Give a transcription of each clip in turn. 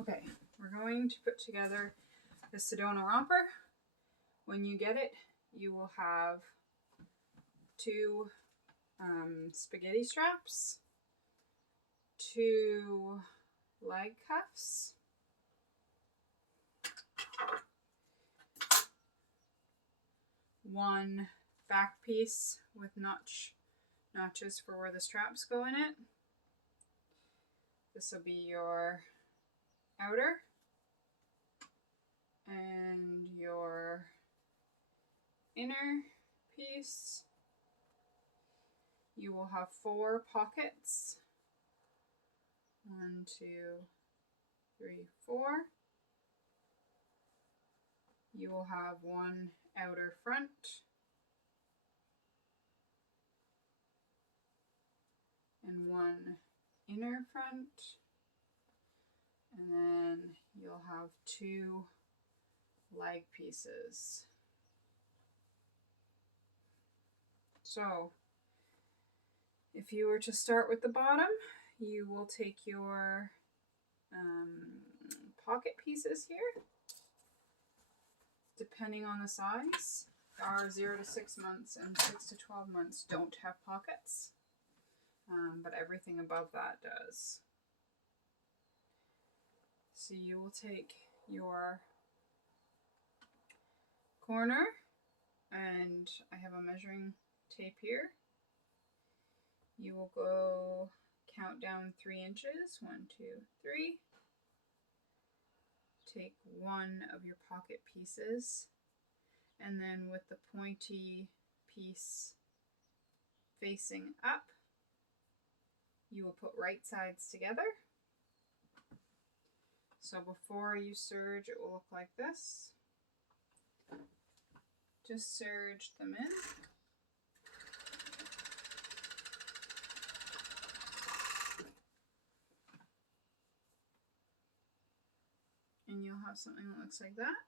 Okay, we're going to put together the Sedona romper. When you get it, you will have two spaghetti straps, two leg cuffs, one back piece with notches for where the straps go in it. This will be your outer and your inner piece. You will have 4 pockets. 1, 2, 3, 4. You will have 1 outer front. And 1 inner front. And then you'll have 2 leg pieces. So, if you were to start with the bottom, you will take your pocket pieces here, depending on the size. Our 0 to 6 months and 6 to 12 months don't have pockets, but everything above that does. So you will take your corner, and I have a measuring tape here. You will go count down 3 inches. 1, 2, 3. Take 1 of your pocket pieces, and then with the pointy piece facing up, you will put right sides together. So before you serge, it will look like this. Just serge them in. And you'll have something that looks like that.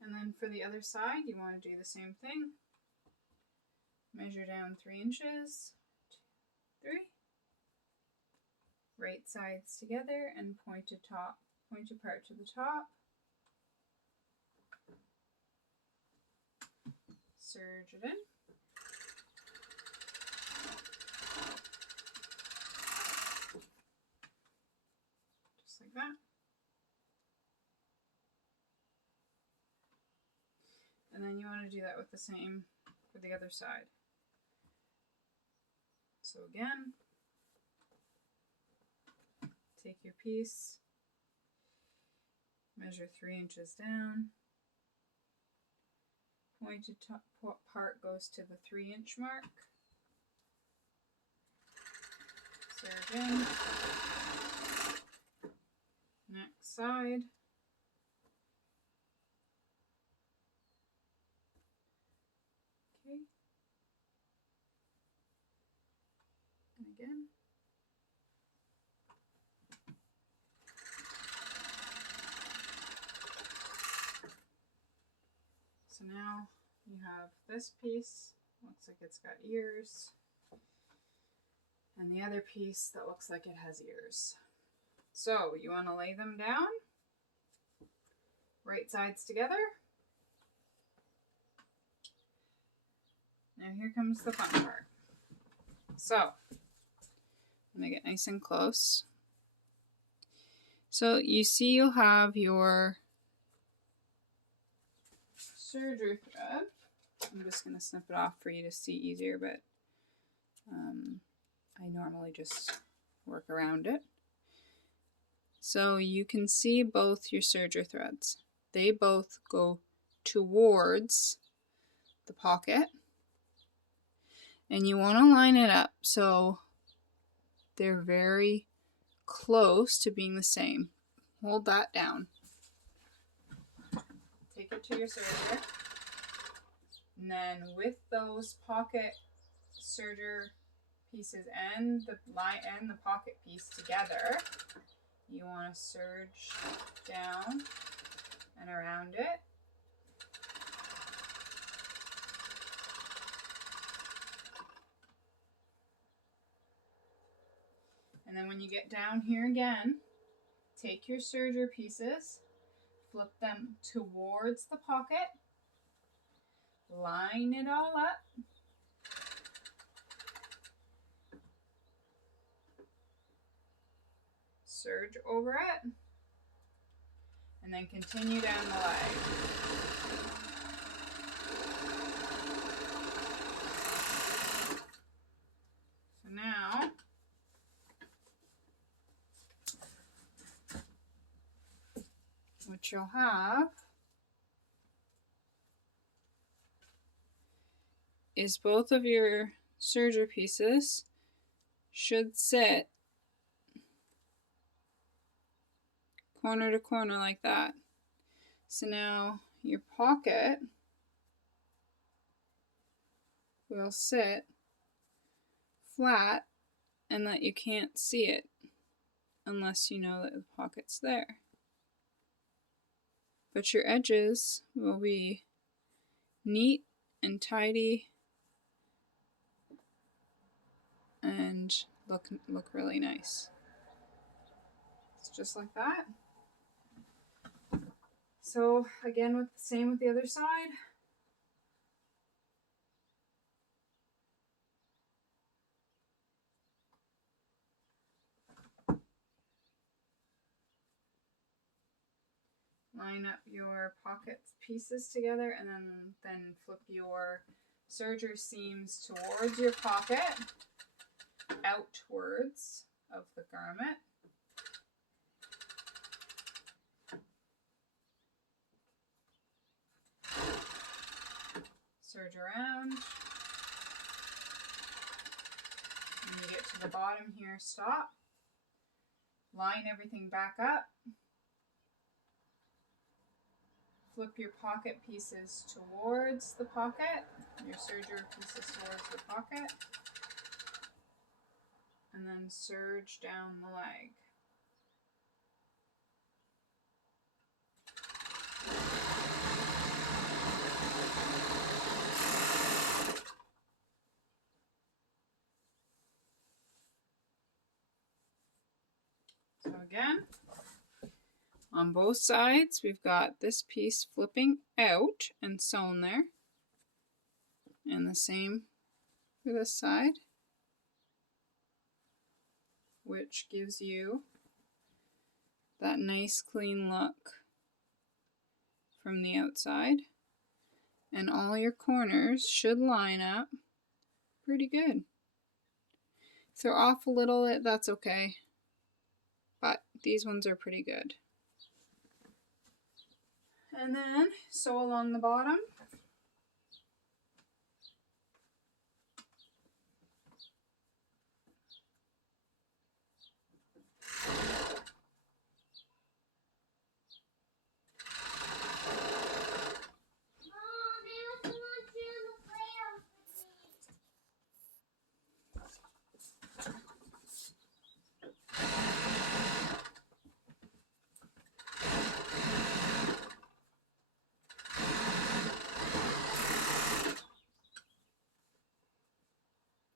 And then for the other side, you want to do the same thing. Measure down 3 inches. 2, 3. Right sides together and pointed part to the top. Serge it in. Just like that. And then you want to do that with the same for the other side. So again, take your piece, measure 3 inches down, pointed top part goes to the 3-inch mark, serge in, next side, okay, and again. So now you have this piece, looks like it's got ears, and the other piece that looks like it has ears. So you want to lay them down, right sides together. Now here comes the fun part. So, I'm going to get nice and close. So you see you'll have your serger thread. I'm just going to snip it off for you to see easier, but I normally just work around it. So you can see both your serger threads. They both go towards the pocket, and you want to line it up so they're very close to being the same. Hold that down. Take it to your serger, and then with those pocket serger pieces and the pocket piece together, you want to serge down and around it. And then when you get down here again, take your serger pieces, flip them towards the pocket, line it all up, serge over it, and then continue down the leg. So now, what you'll have is both of your serger pieces should sit corner to corner like that. So now your pocket will sit flat and that you can't see it unless you know that the pocket's there. But your edges will be neat and tidy and look really nice. It's just like that. So again, same with the other side. Line up your pocket pieces together and then flip your serger seams towards your pocket, outwards of the garment. Serge around. When you get to the bottom here, stop. Line everything back up. Flip your pocket pieces towards the pocket, your serger pieces towards the pocket, and then serge down the leg. So again, on both sides, we've got this piece flipping out and sewn there. And the same for this side, which gives you that nice clean look from the outside. And all your corners should line up pretty good. If they're off a little, that's okay. But these ones are pretty good. And then sew along the bottom.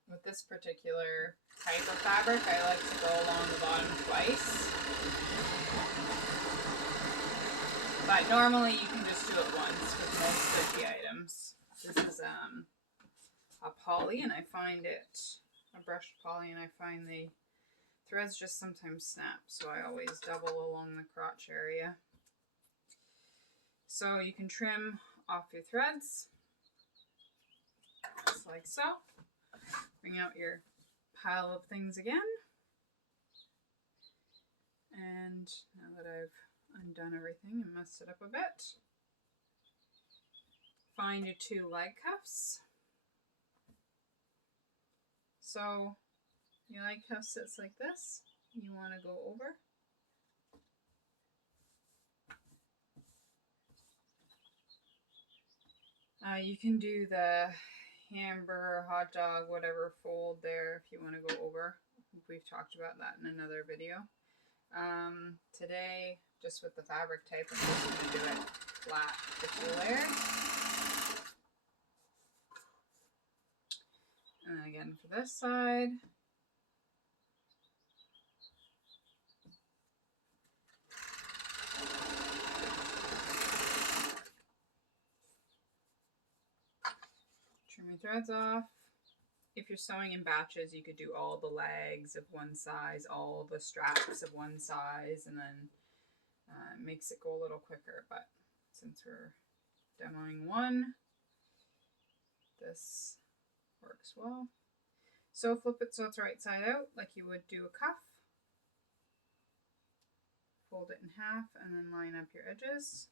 With this particular type of fabric, I like to go along the bottom twice. But normally you can just do it once with most of the items. This is a poly, and I find it, a brushed poly, and I find the threads just sometimes snap, so I always double along the crotch area. So you can trim off your threads, just like so. Bring out your pile of things again. And now that I've undone everything and messed it up a bit, find your two leg cuffs. So your leg cuff sits like this. You want to go over. You can do the hamburger, hot dog, whatever fold there if you want to go over. I think we've talked about that in another video. Today, just with the fabric type, I'm just going to do it flat for 2 layers. And then again for this side. my threads off. If you're sewing in batches, you could do all the legs of one size, all the straps of one size, and then it makes it go a little quicker. But since we're demoing one, this works well. So flip it so it's right side out like you would do a cuff. Fold it in half and then line up your edges.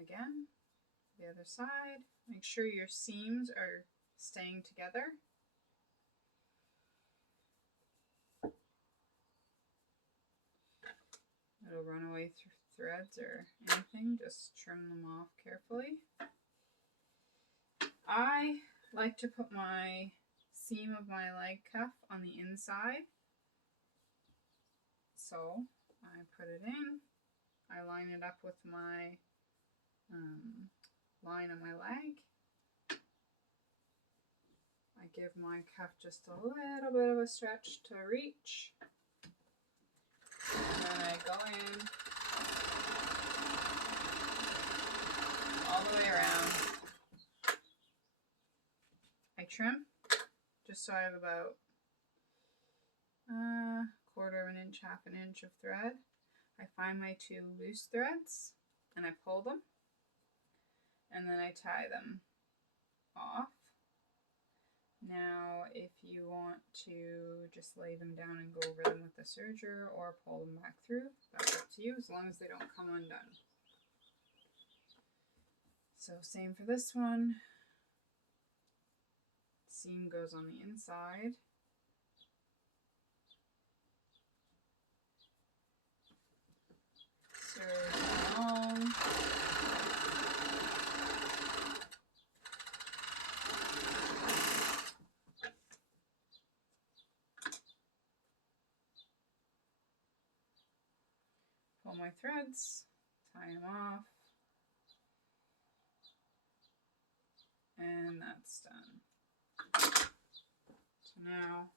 Again, the other side. Make sure your seams are staying together. It'll run away through threads or anything, just trim them off carefully. I like to put my seam of my leg cuff on the inside. So I put it in, I line it up with my line on my leg. I give my cuff just a little bit of a stretch to reach. And then I go in all the way around. I trim just so I have about quarter of an inch, half an inch of thread. I find my two loose threads and I pull them and then I tie them off. Now, if you want to just lay them down and go over them with the serger or pull them back through, that's up to you, as long as they don't come undone. So same for this one. Seam goes on the inside. Serge along. Pull my threads, tie them off, and that's done. So now,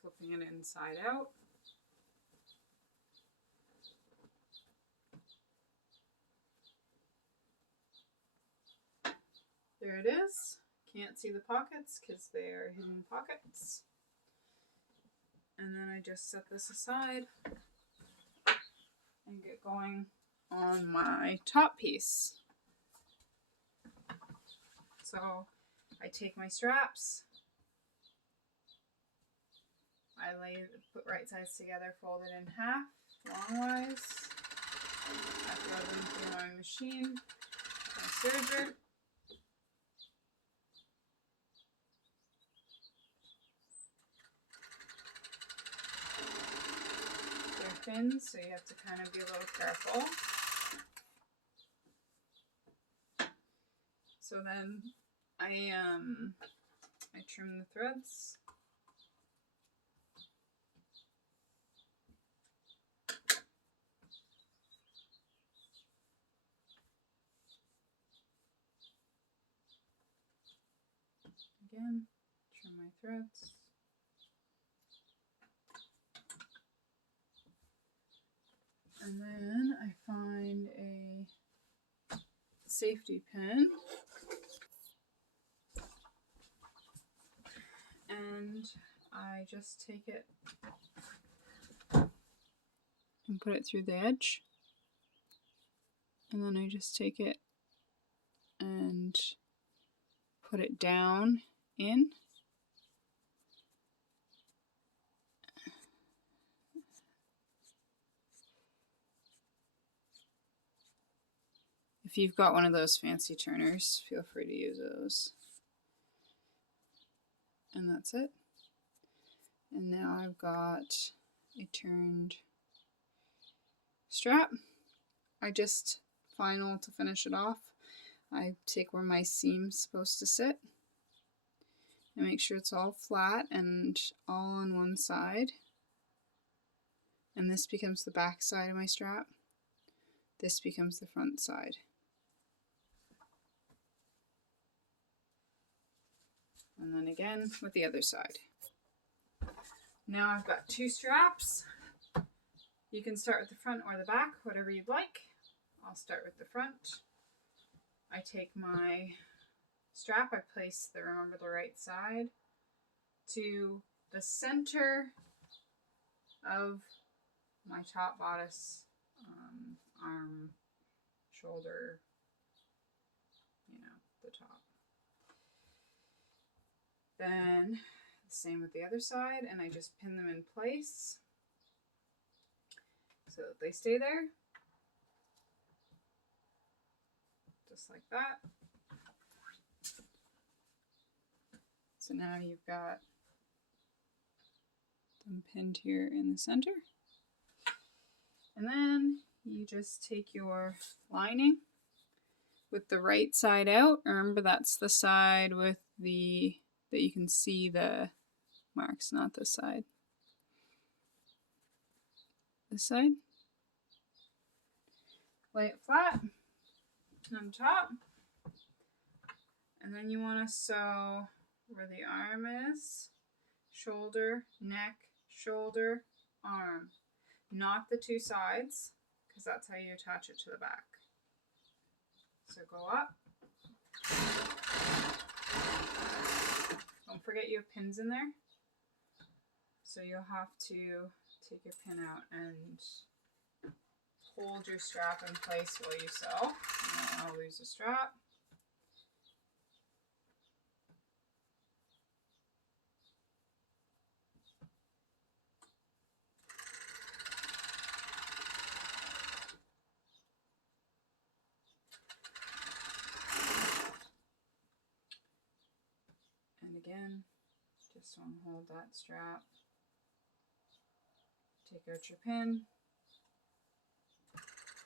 flipping it inside out. There it is. Can't see the pockets because they are hidden pockets. And then I just set this aside and get going on my top piece. So I take my straps, I put right sides together, fold it in half, longwise. I throw them through my machine, my serger. They're thin, so you have to kind of be a little careful. So then I trim the threads. Again, trim my threads. And then I find a safety pin and I just take it and put it through the edge, and then I just take it and put it down in. If you've got one of those fancy turners, feel free to use those. And that's it. And now I've got a turned strap. I just final to finish it off. I take where my seam's supposed to sit and make sure it's all flat and all on one side. And this becomes the back side of my strap. This becomes the front side. And then again with the other side. Now I've got two straps. You can start with the front or the back, whatever you'd like. I'll start with the front. I take my strap, I place remember the right side to the center of my top bodice, arm, shoulder, the top. Then the same with the other side, and I just pin them in place so that they stay there. Just like that. So now you've got them pinned here in the center. And then you just take your lining with the right side out. Remember, that's the side with that you can see the marks, not this side. This side. Lay it flat on top. And then you want to sew where the arm is, shoulder, neck, shoulder, arm. Not the two sides, because that's how you attach it to the back. So go up. Don't forget you have pins in there. So you'll have to take your pin out and hold your strap in place while you sew. You don't want to lose the strap. And again, just want to hold that strap. Take out your pin.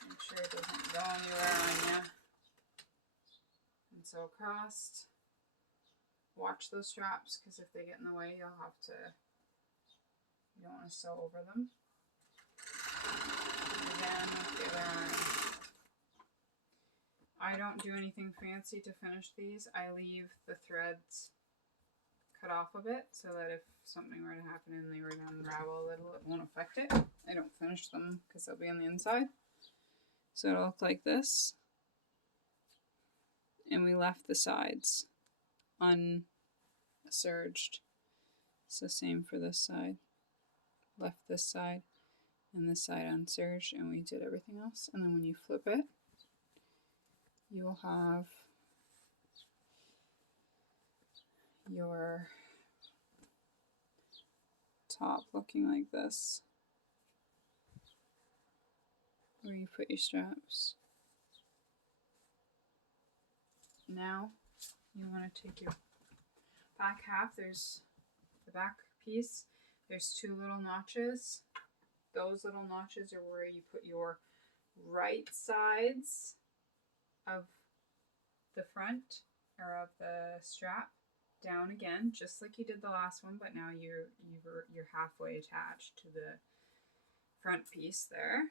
Make sure it doesn't go anywhere on you. And sew across. Watch those straps, because if they get in the way, you don't want to sew over them. And again, with the other arm. I don't do anything fancy to finish these. I leave the threads cut off a bit so that if something were to happen and they were to unravel a little, it won't affect it. I don't finish them because they'll be on the inside. So it'll look like this. And we left the sides unserged. So same for this side. Left this side and this side unserged, and we did everything else. And then when you flip it, you'll have your top looking like this, where you put your straps. Now you want to take your back half. There's the back piece. There's two little notches. Those little notches are where you put your right sides of the front or of the strap down again, just like you did the last one, but now you're halfway attached to the front piece there.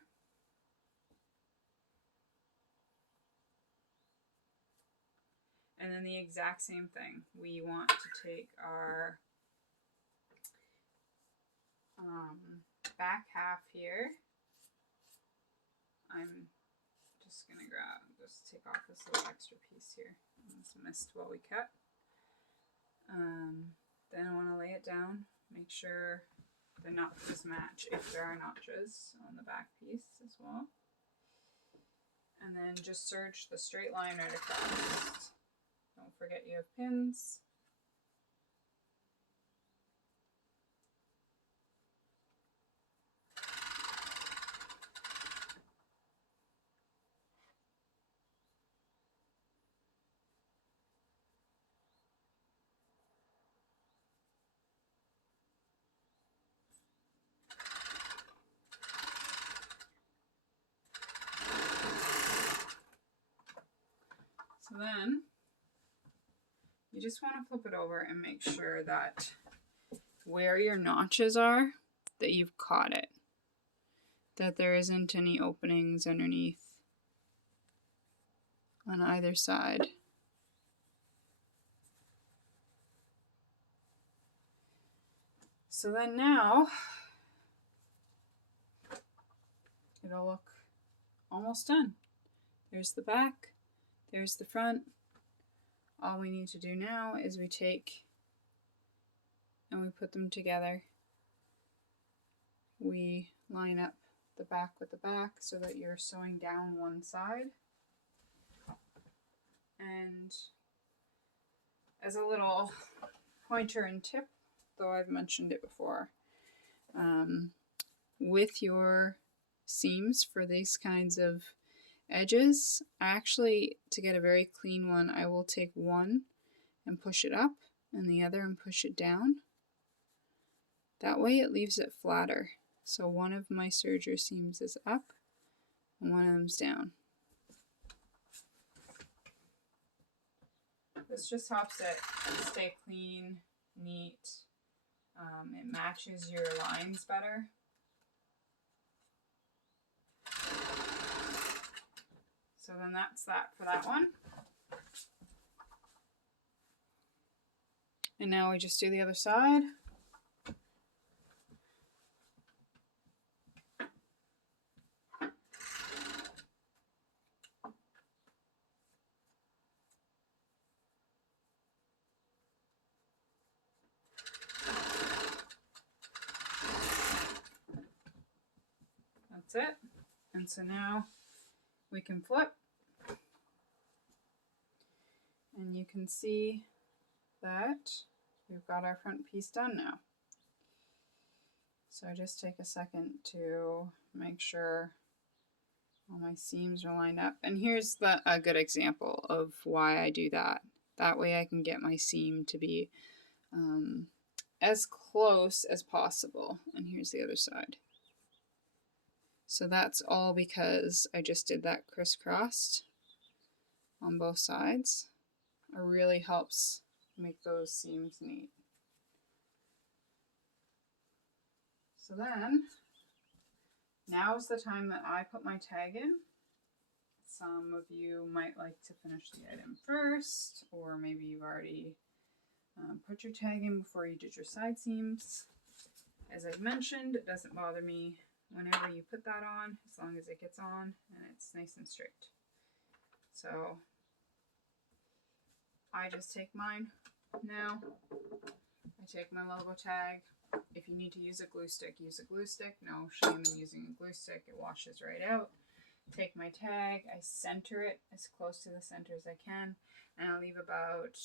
And then the exact same thing. We want to take our back half here. I'm just gonna take off this little extra piece here. It's missed what we cut. Then I want to lay it down. Make sure the notches match if there are notches on the back piece as well. And then just serge the straight line right across. Don't forget you have pins. So then you just want to flip it over and make sure that where your notches are, that you've caught it. That there isn't any openings underneath on either side. So then now it'll look almost done. There's the back, there's the front. All we need to do now is we take and we put them together. We line up the back with the back so that you're sewing down one side. And as a little pointer and tip, though I've mentioned it before, with your seams for these kinds of edges, actually, to get a very clean one, I will take one and push it up and the other and push it down. That way it leaves it flatter. So one of my serger seams is up and one of them's down. This just helps it stay clean, neat. It matches your lines better. So then that's that for that one. And now we just do the other side. That's it. And so now we can flip. And you can see that we've got our front piece done now. So I just take a second to make sure all my seams are lined up. And here's a good example of why I do that. That way I can get my seam to be as close as possible. And here's the other side. So that's all because I just did that crisscross on both sides. It really helps make those seams neat. So then, now's the time that I put my tag in. Some of you might like to finish the item first, or maybe you've already put your tag in before you did your side seams. As I've mentioned, it doesn't bother me whenever you put that on, as long as it gets on and it's nice and straight. So I just take mine now. I take my logo tag. If you need to use a glue stick, use a glue stick. No shame in using a glue stick. It washes right out. Take my tag. I center it as close to the center as I can. And I'll leave about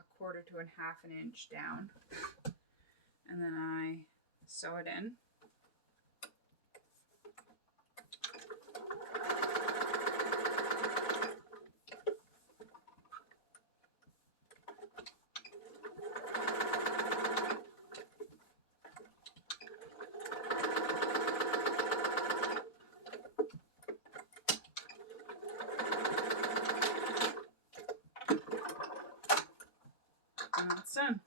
a quarter to a half an inch down. And then I sew it in. And that's done.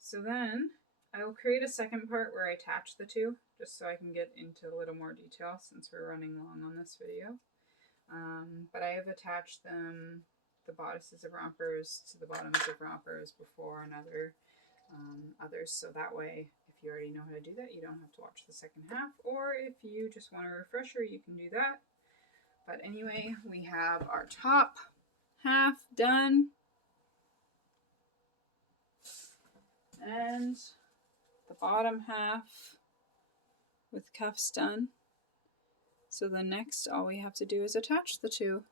So then I will create a second part where I attach the two, just so I can get into a little more detail since we're running long on this video. But I have attached them, the bodices of rompers to the bottoms of rompers before and others, so that way if you already know how to do that, you don't have to watch the second half, or if you just want a refresher, you can do that. But anyway, we have our top half done. And the bottom half with cuffs done. So then next, all we have to do is attach the two.